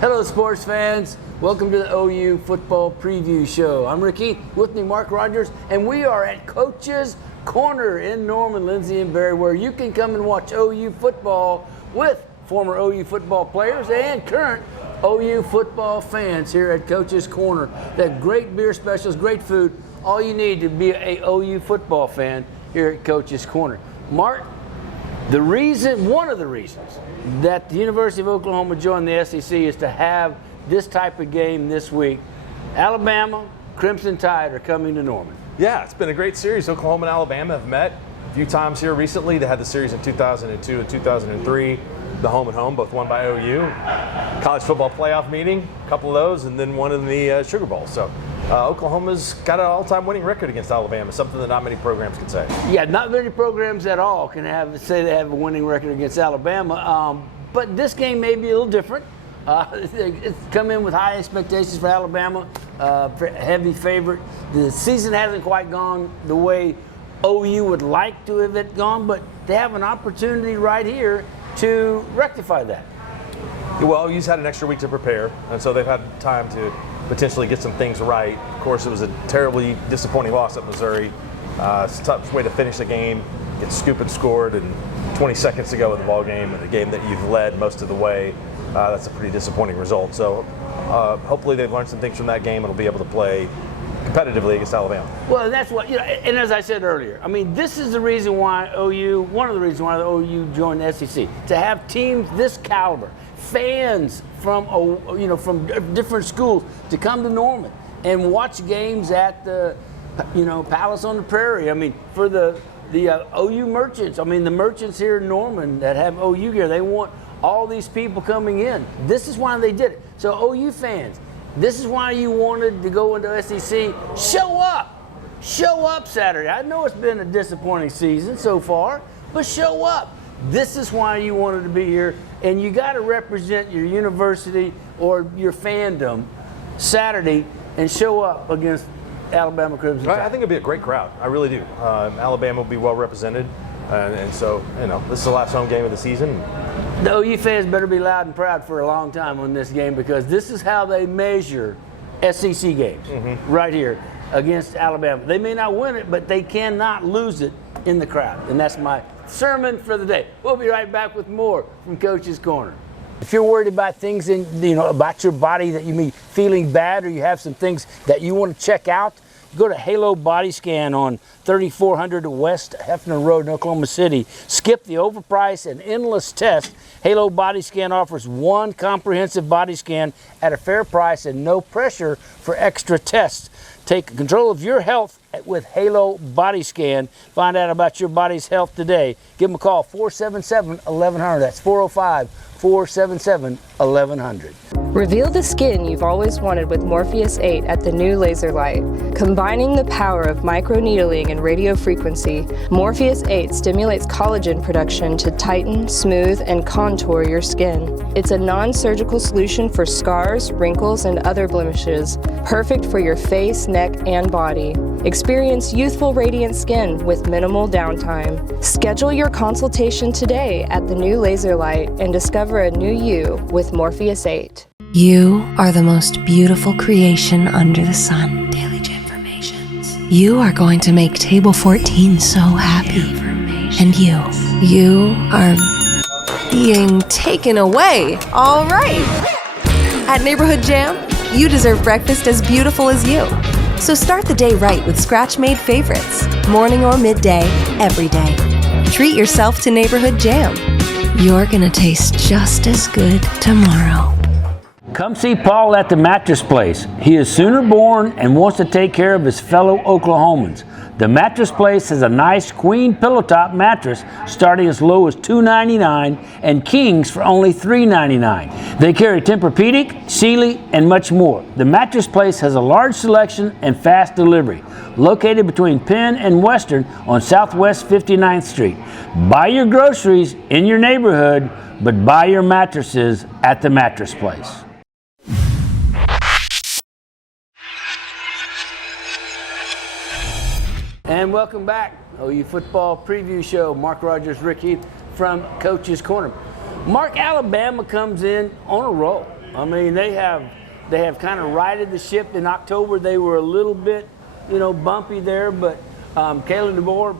Hello, sports fans. Welcome to the OU Football Preview Show. I'm Rick Heath, with me Mark Rogers, and we are at Coach's Corner in Norman, Lindsay, and Barry, where you can come and watch OU football with former OU football players and current OU football fans here at Coach's Corner. They have great beer specials, great food, all you need to be a OU football fan here at Coach's Corner. Mark, one of the reasons that the University of Oklahoma joined the SEC is to have this type of game this week. Alabama, Crimson Tide are coming to Norman. Yeah, it's been a great series. Oklahoma and Alabama have met a few times here recently. They had the series in 2002 and 2003, the home and home, both won by OU. College football playoff meeting, a couple of those, and then one in the Sugar Bowl. So Oklahoma's got an all-time winning record against Alabama, something that not many programs can say. Yeah, not many programs at all can say they have a winning record against Alabama. But this game may be a little different. It's come in with high expectations for Alabama, heavy favorite. The season hasn't quite gone the way OU would like to have it gone, but they have an opportunity right here to rectify that. Well, OU's had an extra week to prepare, and so they've had time to potentially get some things right. Of course, it was a terribly disappointing loss at Missouri. It's a tough way to finish the game. Get scooped and scored, and 20 seconds to go in the ball game, and a game that you've led most of the way. That's a pretty disappointing result. So hopefully they've learned some things from that game and will be able to play competitively against Alabama. Well, that's what, and as I said earlier, I mean, this is the reason why one of the reasons why the OU joined the SEC, to have teams this caliber, fans from different schools to come to Norman and watch games at the Palace on the Prairie. I mean, for the OU merchants, the merchants here in Norman that have OU gear, they want all these people coming in. This is why they did it. So OU fans, this is why you wanted to go into SEC. Show up Saturday. I know it's been a disappointing season so far, but show up. This is why you wanted to be here, and you got to represent your university or your fandom Saturday and show up against Alabama Crimson Tide. I think it'll be a great crowd. I really do. Alabama will be well represented, and so this is the last home game of the season. The OU fans better be loud and proud for a long time on this game, because this is how they measure SEC games right here against Alabama. They may not win it, but they cannot lose it in the crowd. And that's my sermon for the day. We'll be right back with more from Coach's Corner. If you're worried about things about your body that you may be feeling bad, or you have some things that you want to check out, go to Halo Body Scan on 3400 West Hefner Road in Oklahoma City. Skip the overpriced and endless test. Halo Body Scan offers one comprehensive body scan at a fair price and no pressure for extra tests. Take control of your health with Halo Body Scan. Find out about your body's health today. Give them a call, 477-1100. That's 405-477-1100. Reveal the skin you've always wanted with Morpheus 8 at the new Laser Light. Combining the power of microneedling and radio frequency, Morpheus 8 stimulates collagen production to tighten, smooth, and contour your skin. It's a non-surgical solution for scars, wrinkles, and other blemishes, perfect for your face, neck, and body. Experience youthful, radiant skin with minimal downtime. Schedule your consultation today at the new Laser Light and discover a new you with Morpheus 8. You are the most beautiful creation under the sun. Daily Informations. You are going to make Table 14 so happy. And you are being taken away. All right. At Neighborhood Jam, you deserve breakfast as beautiful as you. So start the day right with scratch-made favorites, morning or midday, every day. Treat yourself to Neighborhood Jam. You're gonna taste just as good tomorrow. Come see Paul at the Mattress Place. He is Sooner born and wants to take care of his fellow Oklahomans. The Mattress Place has a nice queen pillow top mattress starting as low as $299 and kings for only $399. They carry Tempur-Pedic, Sealy, and much more. The Mattress Place has a large selection and fast delivery. Located between Penn and Western on Southwest 59th Street. Buy your groceries in your neighborhood, but buy your mattresses at the Mattress Place. And welcome back, OU Football Preview Show. Mark Rogers, Rick Heath from Coach's Corner. Mark, Alabama comes in on a roll. I mean, they have kind of righted the ship. In October, they were a little bit, bumpy there, but Kalen DeBoer,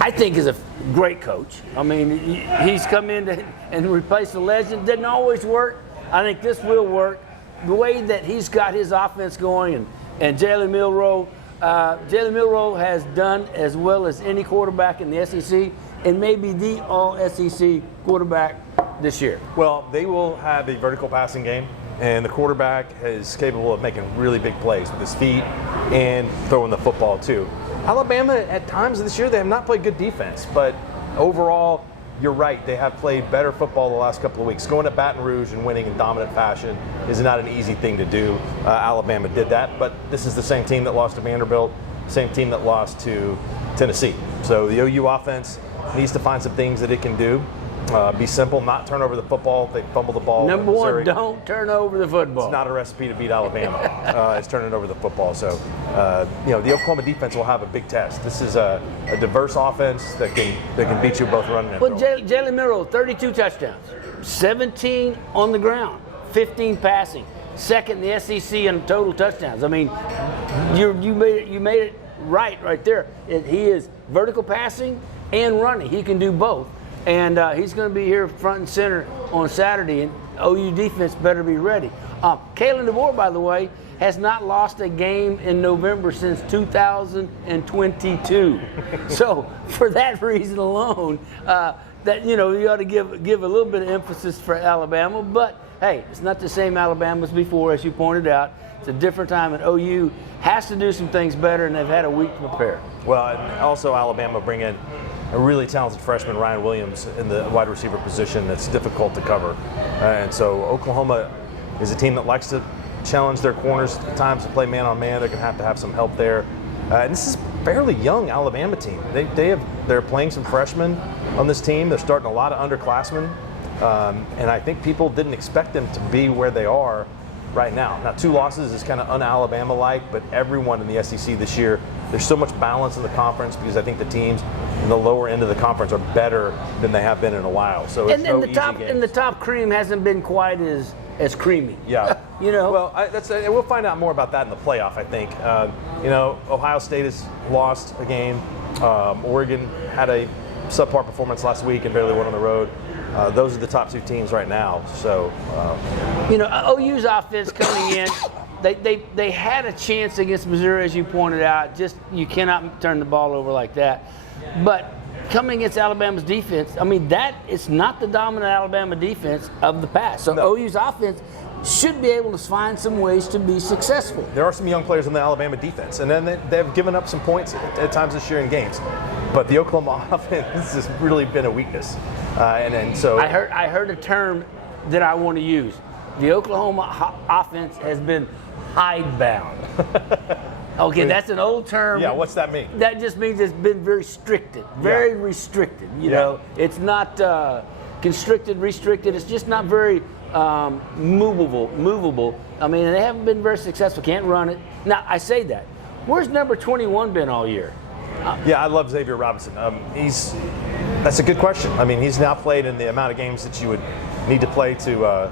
I think, is a great coach. I mean, he's come in and replaced a legend. Didn't always work. I think this will work. The way that he's got his offense going, and Jalen Milroe has done as well as any quarterback in the SEC, and maybe the all-SEC quarterback this year. Well, they will have a vertical passing game, and the quarterback is capable of making really big plays with his feet and throwing the football too. Alabama, at times this year, they have not played good defense, but overall, you're right. They have played better football the last couple of weeks. Going to Baton Rouge and winning in dominant fashion is not an easy thing to do. Alabama did that, but this is the same team that lost to Vanderbilt, same team that lost to Tennessee. So the OU offense needs to find some things that it can do. Be simple, not turn over the football. They fumble the ball. Number one, don't turn over the football. It's not a recipe to beat Alabama. It's turning over the football. So, the Oklahoma defense will have a big test. This is a diverse offense that can beat you both running and Well, throwing. Jalen Milroe, 32 touchdowns, 17 on the ground, 15 passing, second in the SEC in total touchdowns. I mean, you made it right there. He is vertical passing and running. He can do both. And he's going to be here front and center on Saturday, and OU defense better be ready. Kalen DeBoer, by the way, has not lost a game in November since 2022. So for that reason alone, you ought to give a little bit of emphasis for Alabama. But hey, it's not the same Alabama as before, as you pointed out. It's a different time, and OU has to do some things better, and they've had a week to prepare. Well, and also Alabama bring in a really talented freshman, Ryan Williams, in the wide receiver position that's difficult to cover. And so Oklahoma is a team that likes to challenge their corners at times to play man-on-man. They're going to have some help there. And this is a fairly young Alabama team. They're playing some freshmen on this team. They're starting a lot of underclassmen. And I think people didn't expect them to be where they are right now. Now, 2 losses is kind of un-Alabama-like, but everyone in the SEC this year, there's so much balance in the conference because I think the teams in the lower end of the conference are better than they have been in a while. So it's no easy games. And the top cream hasn't been quite as creamy. Yeah. Well, we'll find out more about that in the playoff, I think. Ohio State has lost a game. Oregon had a subpar performance last week and barely won on the road. Those are the top 2 teams right now. So, OU's offense coming in, they had a chance against Missouri, as you pointed out. Just you cannot turn the ball over like that. But coming against Alabama's defense, I mean, that is not the dominant Alabama defense of the past. So No. OU's offense should be able to find some ways to be successful. there are some young players in the Alabama defense, and then they've given up some points at times this year in games. But the Oklahoma offense has really been a weakness. And so I heard a term that I want to use. The Oklahoma offense has been hidebound. Okay, that's an old term. Yeah, what's that mean? That just means it's been very restricted, restricted. It's not constricted, restricted. It's just not very movable. I mean, they haven't been very successful. Can't run it. Now, I say that. Where's number 21 been all year? Yeah, I love Xavier Robinson. That's a good question. I mean, he's now played in the amount of games that you would need to play to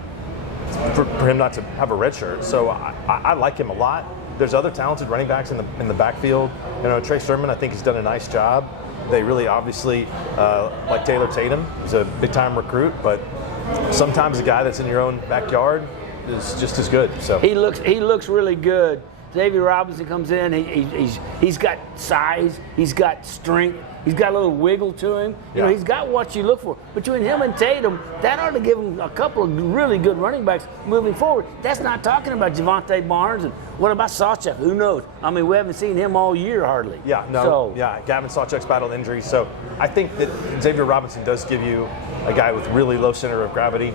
for him not to have a red shirt. So I like him a lot. There's other talented running backs in the backfield. Trey Sermon, I think, has done a nice job. They really obviously like Taylor Tatum. He's a big-time recruit, but sometimes a guy that's in your own backyard is just as good. So he looks really good. Xavier Robinson comes in. He's got size. He's got strength. He's got a little wiggle to him. He's got what you look for. Between him and Tatum, that ought to give him a couple of really good running backs moving forward. That's not talking about Javonte Barnes and what about Sawchuk? Who knows? I mean, we haven't seen him all year hardly. Gavin Sawchuk's battled injuries. So I think that Xavier Robinson does give you a guy with really low center of gravity.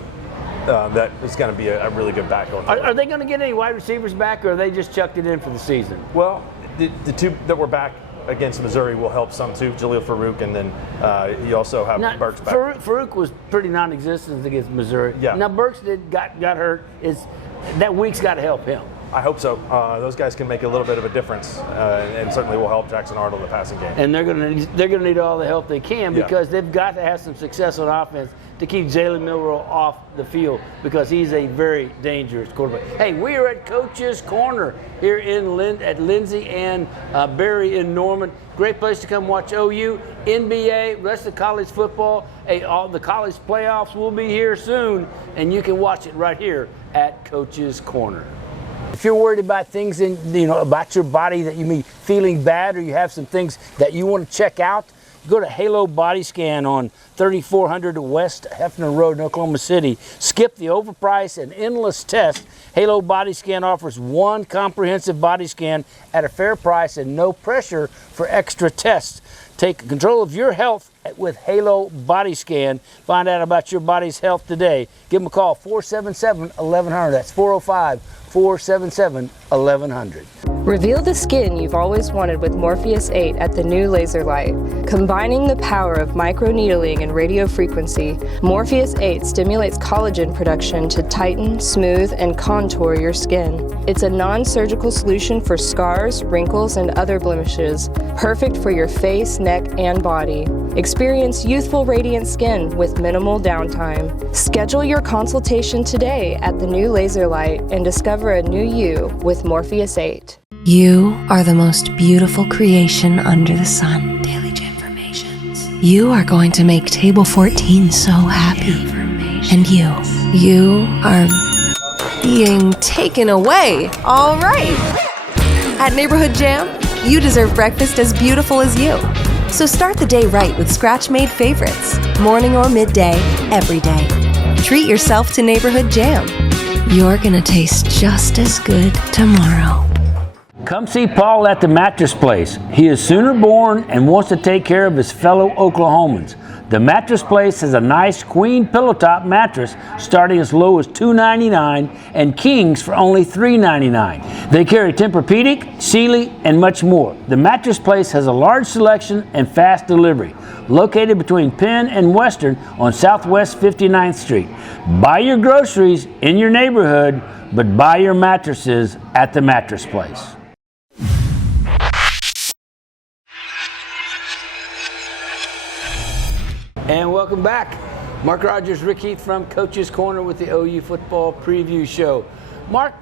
That is going to be a really good back going forward. Are they going to get any wide receivers back, or are they just chucked it in for the season? Well, the 2 that were back against Missouri will help some too. Jaleel Farouk, and then you also have Burks back. Farouk was pretty non-existent against Missouri. Yeah. Now Burks got hurt. That week's got to help him. I hope so. Those guys can make a little bit of a difference, and certainly will help Jackson Arnold in the passing game. And they're gonna need all the help they can, Yeah. because they've got to have some success on offense to keep Jalen Milroe off the field, because he's a very dangerous quarterback. Hey, we are at Coach's Corner here at Lindsay and Berry in Norman. Great place to come watch OU, NBA, rest of college football. Hey, all the college playoffs will be here soon, and you can watch it right here at Coach's Corner. If you're worried about things about your body that you may be feeling bad, or you have some things that you want to check out, go to Halo Body Scan on 3400 West Hefner Road in Oklahoma City. Skip the overpriced and endless test. Halo Body Scan offers one comprehensive body scan at a fair price and no pressure for extra tests. Take control of your health with Halo Body Scan. Find out about your body's health today. Give them a call, 477-1100. That's 405-477-1100. Reveal the skin you've always wanted with Morpheus 8 at the new Laser Light. Combining the power of microneedling and radio frequency, Morpheus 8 stimulates collagen production to tighten, smooth, and contour your skin. It's a non-surgical solution for scars, wrinkles, and other blemishes, perfect for your face, neck, and body. Experience youthful, radiant skin with minimal downtime. Schedule your consultation today at the new Laser Light and discover a new you with Morpheus 8. You are the most beautiful creation under the sun. Daily Informations. You are going to make Table 14 so happy. And you are being taken away. All right. At Neighborhood Jam, you deserve breakfast as beautiful as you. So start the day right with scratch-made favorites, morning or midday, every day. Treat yourself to Neighborhood Jam. You're gonna taste just as good tomorrow. Come see Paul at the Mattress Place. He is Sooner born and wants to take care of his fellow Oklahomans. The Mattress Place has a nice queen pillow top mattress starting as low as $299 and kings for only $399. They carry Tempur-Pedic, Sealy, and much more. The Mattress Place has a large selection and fast delivery. Located between Penn and Western on Southwest 59th Street. Buy your groceries in your neighborhood, but buy your mattresses at the Mattress Place. And welcome back. Mark Rogers, Rick Heath from Coach's Corner with the OU Football Preview Show. Mark,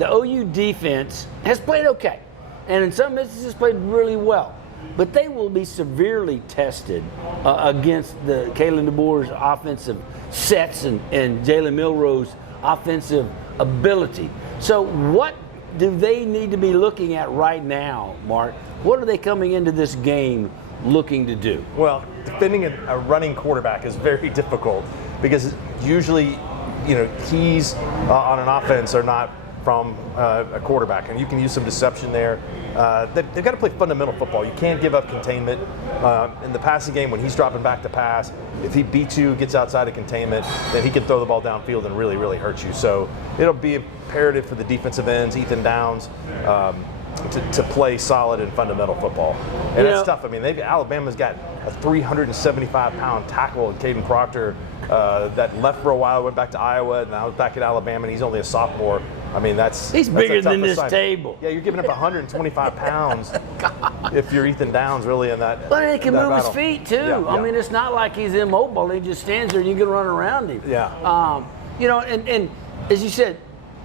the OU defense has played okay, and in some instances played really well. But they will be severely tested against the Kalen DeBoer's offensive sets and Jalen Milroe's offensive ability. So what do they need to be looking at right now, Mark? What are they coming into this game looking to do? Well, defending a running quarterback is very difficult, because usually, keys on an offense are not from a quarterback, and you can use some deception there. They've got to play fundamental football. You can't give up containment. In the passing game, when he's dropping back to pass, if he beats you, gets outside of containment, then he can throw the ball downfield and really, really hurt you. So it'll be imperative for the defensive ends, Ethan Downs, to play solid and fundamental football. And that's tough. I mean, Alabama's got a 375-pound tackle in Caden Proctor that left for a while, went back to Iowa, and now back at Alabama, and he's only a sophomore. I mean, he's bigger than this table. Yeah, you're giving up 125 pounds if you're Ethan Downs really in that. But he can move battle. His feet too. Yeah. I mean, it's not like he's immobile. He just stands there and you can run around him. Yeah. And as you said,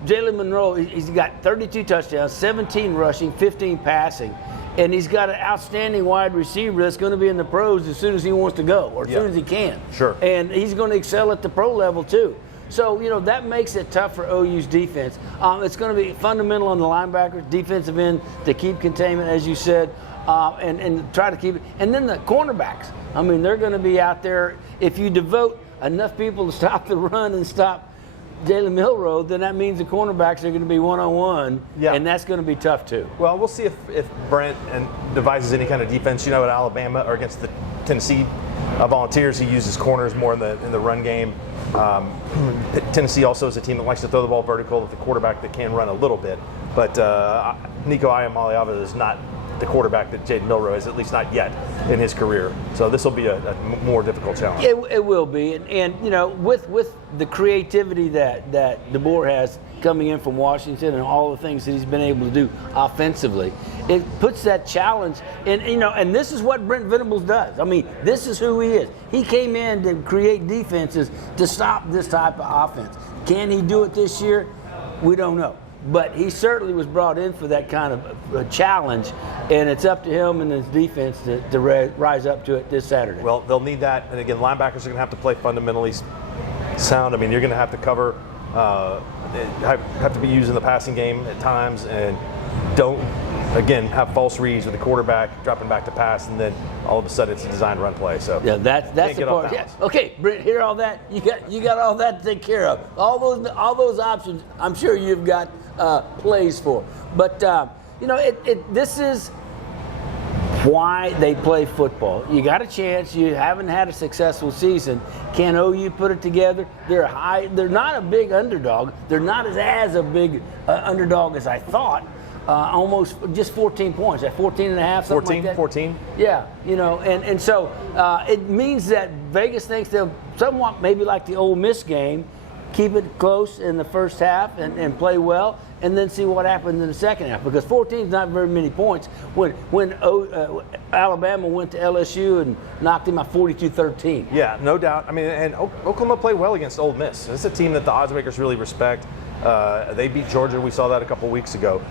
Jalen Monroe, he's got 32 touchdowns, 17 rushing, 15 passing, and he's got an outstanding wide receiver that's going to be in the pros as soon as he wants to go, or as soon as he can. Sure. And he's going to excel at the pro level too. So, that makes it tough for OU's defense. It's going to be fundamental on the linebackers, defensive end, to keep containment, as you said, and try to keep it. And then the cornerbacks. I mean, they're going to be out there. If you devote enough people to stop the run and stop Jalen Milroe, then that means the cornerbacks are going to be one-on-one, and that's going to be tough too. Well, we'll see if Brent devises any kind of defense. At Alabama or against the Tennessee Volunteers, he uses corners more in the run game. Tennessee also is a team that likes to throw the ball vertical with the quarterback that can run a little bit. But Nico Iamaleava is not the quarterback that Jaden Milroe is, at least not yet in his career. So this will be a more difficult challenge. It will be, and with the creativity that DeBoer has coming in from Washington and all the things that he's been able to do offensively. It puts that challenge in, and this is what Brent Venables does. I mean, this is who he is. He came in to create defenses to stop this type of offense. Can he do it this year? We don't know. But he certainly was brought in for that kind of a challenge, and it's up to him and his defense to rise up to it this Saturday. Well, they'll need that. And again, linebackers are going to have to play fundamentally sound. I mean, you're going to have to cover, have to be used in the passing game at times, and don't, again, have false reads with the quarterback dropping back to pass, and then all of a sudden it's a designed run play. So yeah, that's the part. Yeah. Okay, Brent, hear all that? You got all that to take care of. All those options. I'm sure you've got plays for. But this is why they play football. You got a chance. You haven't had a successful season. Can OU put it together? They're high. They're not a big underdog. They're not as a big underdog as I thought. Almost just 14 points, at 14 and a half, something 14, like that. 14. Yeah, and so it means that Vegas thinks they'll somewhat maybe like the Ole Miss game, keep it close in the first half and play well, and then see what happens in the second half. Because 14 is not very many points. When Alabama went to LSU and knocked him out 42-13. Yeah, no doubt. I mean, and Oklahoma played well against Ole Miss. It's a team that the oddsmakers really respect. They beat Georgia. We saw that a couple weeks ago.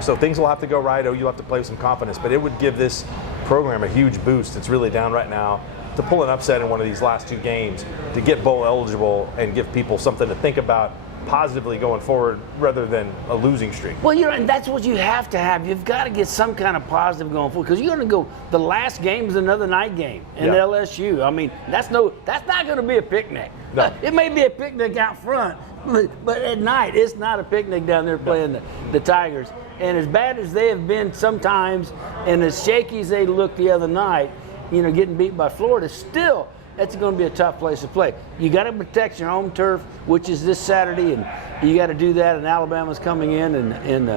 So things will have to go right. OU will have to play with some confidence. But it would give this program a huge boost. It's really down right now to pull an upset in one of these last two games, to get bowl eligible and give people something to think about positively going forward rather than a losing streak. Well, and that's what you have to have. You've got to get some kind of positive going forward, because you're going to go. The last game is another night game in LSU. I mean, that's not going to be a picnic. No. It may be a picnic out front, but at night it's not a picnic down there playing the Tigers. And as bad as they have been sometimes, and as shaky as they looked the other night, getting beat by Florida, still, that's going to be a tough place to play. You got to protect your home turf, which is this Saturday, and you got to do that. And Alabama's coming in, and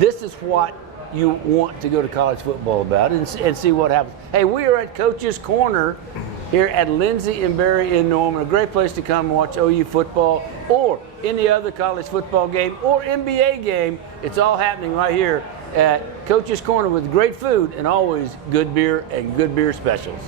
this is what you want to go to college football about and see what happens. Hey, we are at Coach's Corner here at Lindsay and Berry in Norman. A great place to come and watch OU football or any other college football game or NBA game. It's all happening right here at Coach's Corner with great food and always good beer and good beer specials.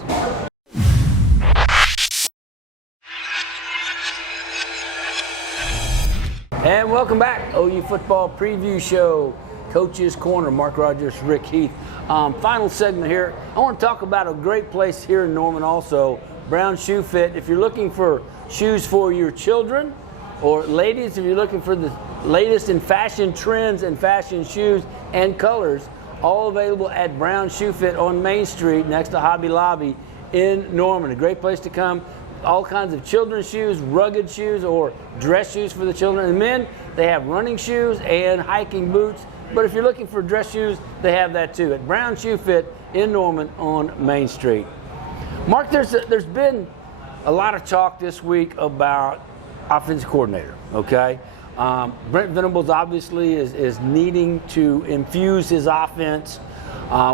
And welcome back, OU Football Preview Show, Coach's Corner, Mark Rogers, Rick Heath. Final segment here. I want to talk about a great place here in Norman also, Brown Shoe Fit. If you're looking for shoes for your children, or ladies, if you're looking for the latest in fashion trends and fashion shoes and colors, all available at Brown Shoe Fit on Main Street next to Hobby Lobby in Norman. A great place to come. All kinds of children's shoes, rugged shoes, or dress shoes for the children and men. They have running shoes and hiking boots. But if you're looking for dress shoes, they have that too at Brown Shoe Fit in Norman on Main Street. Mark, there's been a lot of talk this week about offensive coordinator, okay? Brent Venables obviously is needing to infuse his offense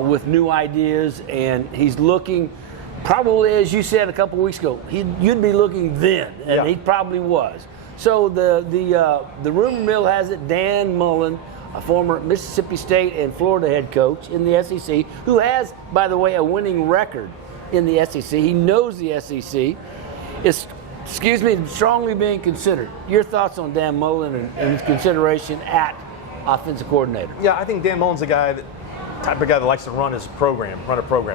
with new ideas, and he's looking, probably, as you said a couple weeks ago, you'd be looking then, and he probably was. So the rumor mill has it Dan Mullen, a former Mississippi State and Florida head coach in the SEC, who has, by the way, a winning record in the SEC. He knows the SEC. Is strongly being considered. Your thoughts on Dan Mullen and his consideration at offensive coordinator? Yeah, I think Dan Mullen's the type of guy that likes to run a program.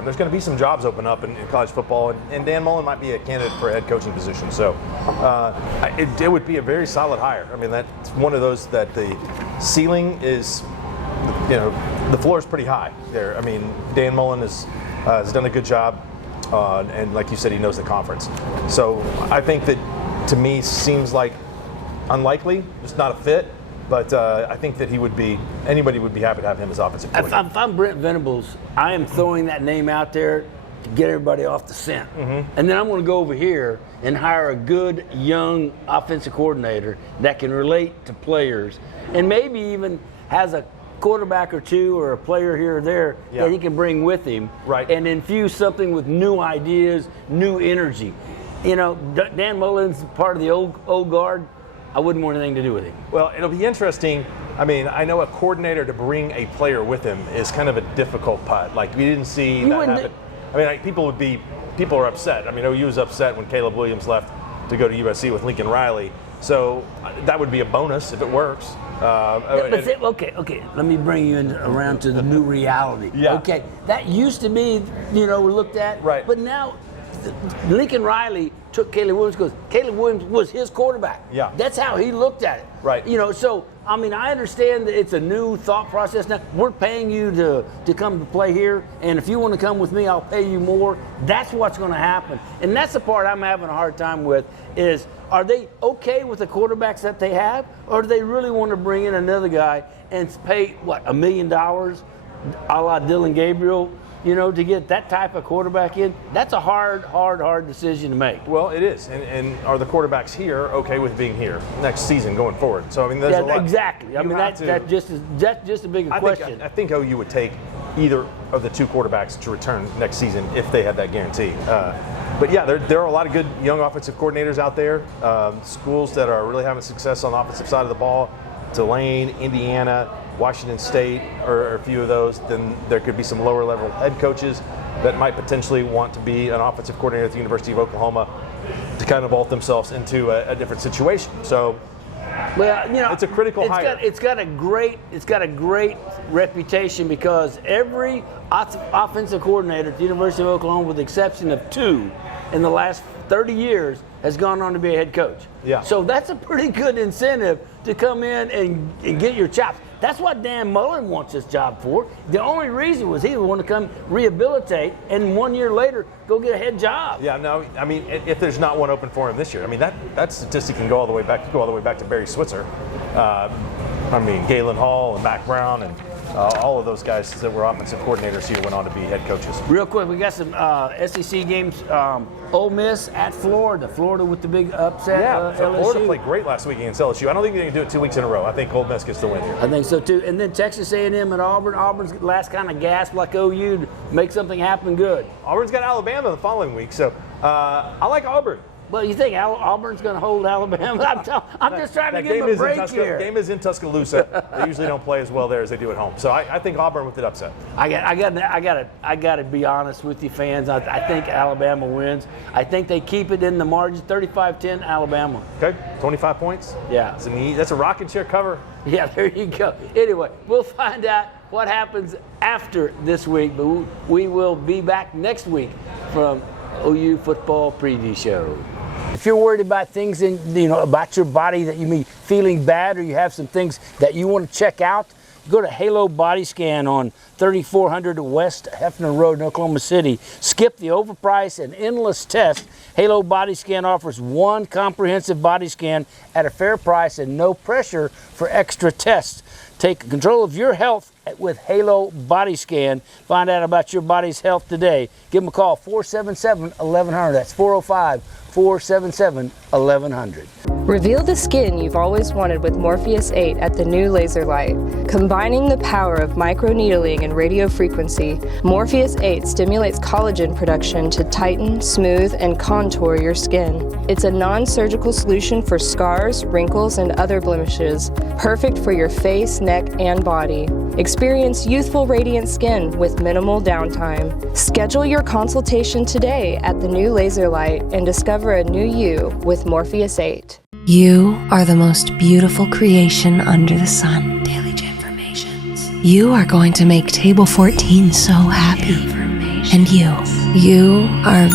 There's going to be some jobs open up in college football, and Dan Mullen might be a candidate for a head coaching position. So it would be a very solid hire. I mean, that's one of those that the ceiling is, the floor is pretty high there. I mean, Dan Mullen has done a good job, and like you said, he knows the conference. So I think that, to me, seems like unlikely. It's not a fit. But I think that anybody would be happy to have him as offensive coordinator. If I'm Brent Venables, I am throwing that name out there to get everybody off the scent. Mm-hmm. And then I'm going to go over here and hire a good, young offensive coordinator that can relate to players and maybe even has a quarterback or two or a player here or there that he can bring with him and infuse something with new ideas, new energy. Dan Mullen's part of the old guard. I wouldn't want anything to do with him. Well, it'll be interesting. I mean, I know a coordinator to bring a player with him is kind of a difficult putt. Like, we didn't see that happen. I mean, people are upset. I mean, OU was upset when Caleb Williams left to go to USC with Lincoln Riley. So that would be a bonus if it works. Okay. Let me bring you around to the new reality. Yeah. Okay, that used to be, looked at. Right. But now, Lincoln Riley took Caleb Williams because Caleb Williams was his quarterback. Yeah. That's how he looked at it. Right. So I mean, I understand that it's a new thought process now. We're paying you to come to play here, and if you want to come with me, I'll pay you more. That's what's going to happen, and that's the part I'm having a hard time with. Is are they okay with the quarterbacks that they have, or do they really want to bring in another guy and pay $1 million, a la Dylan Gabriel? To get that type of quarterback in, that's a hard decision to make. Well, it is. And are the quarterbacks here okay with being here next season going forward? So, I mean, there's a lot. Exactly. I mean, that's just a bigger question. I think OU would take either of the two quarterbacks to return next season if they had that guarantee. But yeah, there are a lot of good young offensive coordinators out there. Schools that are really having success on the offensive side of the ball. Tulane, Indiana, Washington State are a few of those. Then there could be some lower level head coaches that might potentially want to be an offensive coordinator at the University of Oklahoma to kind of vault themselves into a different situation. So, well, it's a critical hire. It's got a great reputation because every offensive coordinator at the University of Oklahoma, with the exception of 2 in the last 30 years, has gone on to be a head coach. Yeah. So that's a pretty good incentive to come in and get your chops. That's what Dan Mullen wants this job for. The only reason was he would want to come rehabilitate and 1 year later go get a head job. Yeah, no, I mean, if there's not one open for him this year, I mean, that statistic can go all the way back to Barry Switzer. I mean, Galen Hall and Mac Brown and all of those guys that were offensive coordinators here went on to be head coaches. Real quick, we got some SEC games. Ole Miss at Florida. Florida with the big upset. Yeah, LSU. Florida played great last week against LSU. I don't think they can do it 2 weeks in a row. I think Ole Miss gets the win here. I think so too. And then Texas A&M at Auburn. Auburn's last kind of gasp like OU to make something happen good. Auburn's got Alabama the following week, so I like Auburn. Well, you think Auburn's going to hold Alabama? I'm just trying to give them a break here. The game is in Tuscaloosa. They usually don't play as well there as they do at home. So I think Auburn with it upset. I got to be honest with you, fans. I think Alabama wins. I think they keep it in the margin, 35-10 Alabama. Okay, 25 points. Yeah, that's a rocking chair cover. Yeah, there you go. Anyway, we'll find out what happens after this week, but we will be back next week from OU Football Preview Show. If you're worried about things about your body that you may be feeling bad, or you have some things that you want to check out, go to Halo Body Scan on 3400 West Hefner Road in Oklahoma City. Skip the overpriced and endless test. Halo Body Scan offers one comprehensive body scan at a fair price and no pressure for extra tests. Take control of your health with Halo Body Scan. Find out about your body's health today. Give them a call, 477-1100. That's 405-477-1100. Reveal the skin you've always wanted with Morpheus 8 at the new laser light. Combining the power of microneedling and radio frequency, Morpheus 8 stimulates collagen production to tighten, smooth, and contour your skin. It's a non-surgical solution for scars, wrinkles, and other blemishes, perfect for your face, neck, and body. Experience youthful, radiant skin with minimal downtime. Schedule your consultation today at the new laser light and discover a new you with Morpheus 8. You are the most beautiful creation under the sun. Daily Informations. You are going to make Table 14 so happy. And you are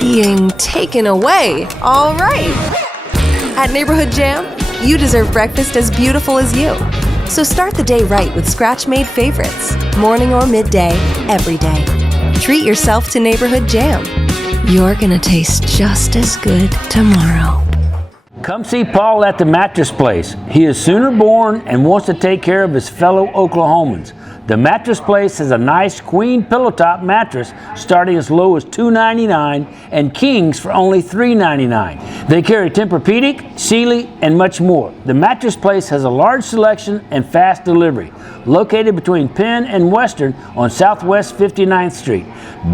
being taken away. All right. At Neighborhood Jam, you deserve breakfast as beautiful as you. So start the day right with scratch-made favorites, morning or midday, every day. Treat yourself to Neighborhood Jam. You're gonna taste just as good tomorrow. Come see Paul at the Mattress Place. He is Sooner born and wants to take care of his fellow Oklahomans. The Mattress Place has a nice queen pillow top mattress starting as low as $299 and kings for only $399. They carry Tempur-Pedic, Sealy, and much more. The Mattress Place has a large selection and fast delivery. Located between Penn and Western on Southwest 59th Street.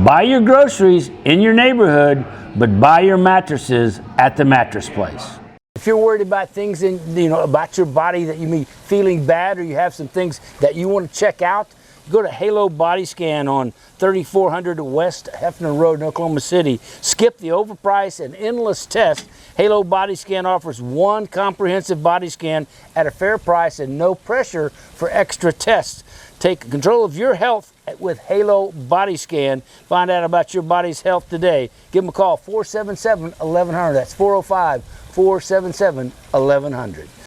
Buy your groceries in your neighborhood, but buy your mattresses at the Mattress Place. If if you're worried about things about your body that you may be feeling bad, or you have some things that you want to check out, go to Halo Body Scan on 3400 West Hefner Road in Oklahoma City. Skip the overpriced and endless test. Halo Body Scan offers one comprehensive body scan at a fair price and no pressure for extra tests. Take control of your health with Halo Body Scan. Find out about your body's health today. Give them a call, 477-1100. That's 405-477-1100.